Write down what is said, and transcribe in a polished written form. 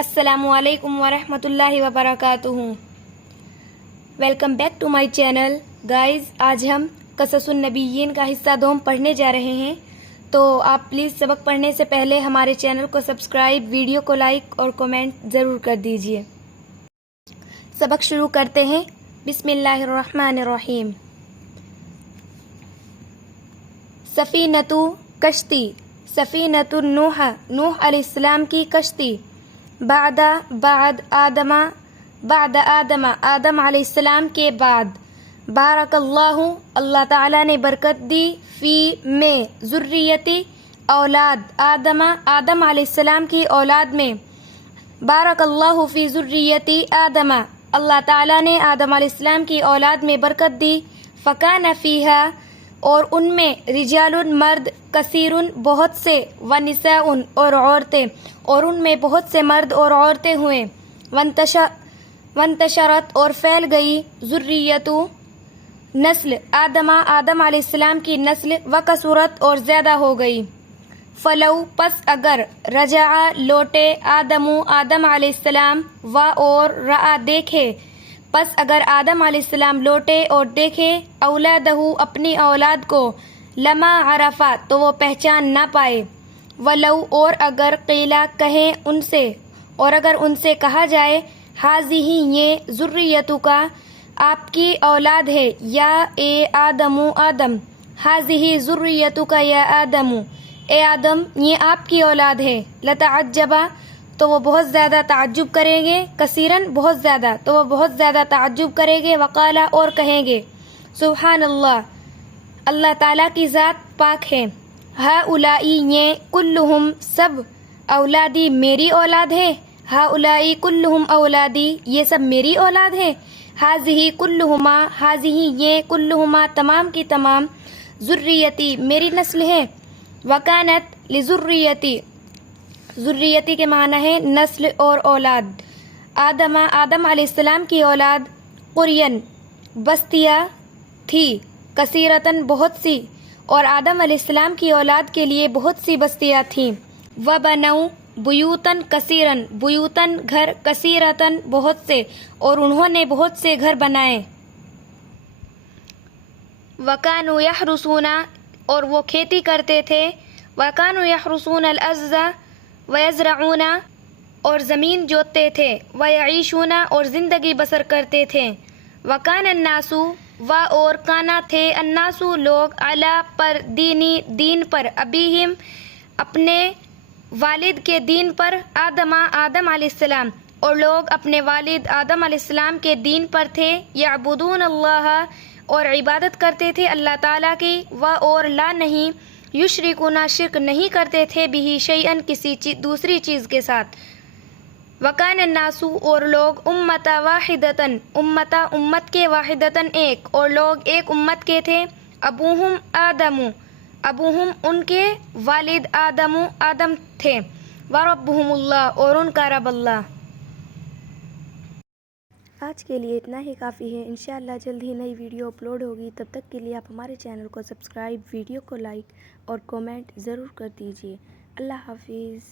अस्सलामु अलैकुम वरहमतुल्लाहि वबरकातुहू। Welcome back to my channel guys. आज हम क़ससुन नबिय्यीन का हिस्सा 2 पढ़ने जा रहे हैं, तो आप प्लीज़ सबक पढ़ने से पहले हमारे चैनल को सब्सक्राइब, वीडियो को लाइक और कमेंट ज़रूर कर दीजिए। सबक शुरू करते हैं। बिस्मिल्लाहिर्रहमानिर्रहीम। सफ़ीनतु कश्ती, सफ़ीनतु नूह अलैहिस्सलाम की कश्ती। बाद आदमा आदम अलैहिस्सलाम के बाद। बारकल्लाहु अल्लाह ताला ने बरकत दी। फ़ी में ज़ुर्रियती औलाद आदम अलैहिस्सलाम की औलाद में। बारकल्लाहु फ़ी ज़ुर्रियती आदमा अल्लाह ताला ने आदम अलैहिस्सलाम की औलाद में बरकत दी। फ़कान फ़ीहा और उनमें रिजालुन मर्द, कसीरुन बहुत से, व निसाउन और औरतें और उनमें बहुत से मर्द और औरतें हुए। वंतशरत और फैल गई। ज़ुर्रियतु नस्ल आदम अलैहिस्सलाम की नस्ल, व कसरत और ज़्यादा हो गई। फलौ पस अगर, रजा लौटे, आदम अलैहिस्सलाम, व और रआ देखे, पस अगर आदम अलैहिस्सलाम लौटे और देखे, औलादहू अपनी औलाद को, लमा अरफा तो वो पहचान ना पाए। वलौ और अगर, क़ीला कहें उनसे, और अगर उनसे कहा जाए, हाज़िही ये, ज़ुर्रियतु का आपकी औलाद है, या ए आदमु आदम, हाज़िही ज़ुर्रियतु का या आदमु ए आदम ये आपकी औलाद है। लतअज्जबा तो वो बहुत ज़्यादा ताज्जुब करेंगे, कसीरन बहुत ज़्यादा तो वो बहुत ज़्यादा ताज्जुब करेंगे। वक़ाला और कहेंगे, सुब्हानल्लाह अल्लाह ताला की ज़ात पाक है। हाउलाई ये, कुल्लुहुम सब, औलादी मेरी औलाद है। हाउलाई कुल्लुहुम औलादी ये सब मेरी औलाद है। हाज़िही कुल्लुहुमा, हाज़िही ये, कुल्लुहुमा तमाम की तमाम, ज़ुर्रियती मेरी नस्ल है। वकानत लिज़ुर्रियती, ज़ुर्रियती के माना है नस्ल और औलाद। आदम अलैहिस्सलाम की औलाद, कुरियन बस्तियाँ थी, कसीरतन बहुत सी, और आदम अलैहिस्सलाम की औलाद के लिए बहुत सी बस्तियाँ थीं। व बनऊ बुयूतन कसीरन, बुयूतन घर, कसीरतन बहुत से, और उन्होंने बहुत से घर बनाए। वकानु यहरुसूना और वो खेती करते थे। वकानु यहरुसून अल-अर्ज़ वयज़रऊना और ज़मीन जोतते थे। वयईशूना और ज़िंदगी बसर करते थे। वकान अन्नासु व और काना थे, अन्नासु लोग, अला पर, दीन पर, अबीहिम अपने वालिद के दीन पर, आदम अलैहिस्सलाम और लोग अपने वालिद आदम अलैहिस्सलाम के दीन पर थे। यअबुदून अल्लाह और इबादत करते थे अल्लाह ताला की। व और ला नहीं, युशरिकुना शिर्क नहीं करते थे, बिही शैअन किसी दूसरी चीज़ के साथ। वकान अन्नासु और लोग, उम्मता वाहिदतन उम्मत के, वाहिदतन एक, और लोग एक उम्मत के थे। अबूहुम उनके वालिद आदम थे। व रब्बुहुमुल्लाह और उनका रब अल्लाह। आज के लिए इतना ही काफ़ी है। इंशाअल्लाह जल्द ही नई वीडियो अपलोड होगी। तब तक के लिए आप हमारे चैनल को सब्सक्राइब, वीडियो को लाइक और कमेंट ज़रूर कर दीजिए। अल्लाह हाफिज़।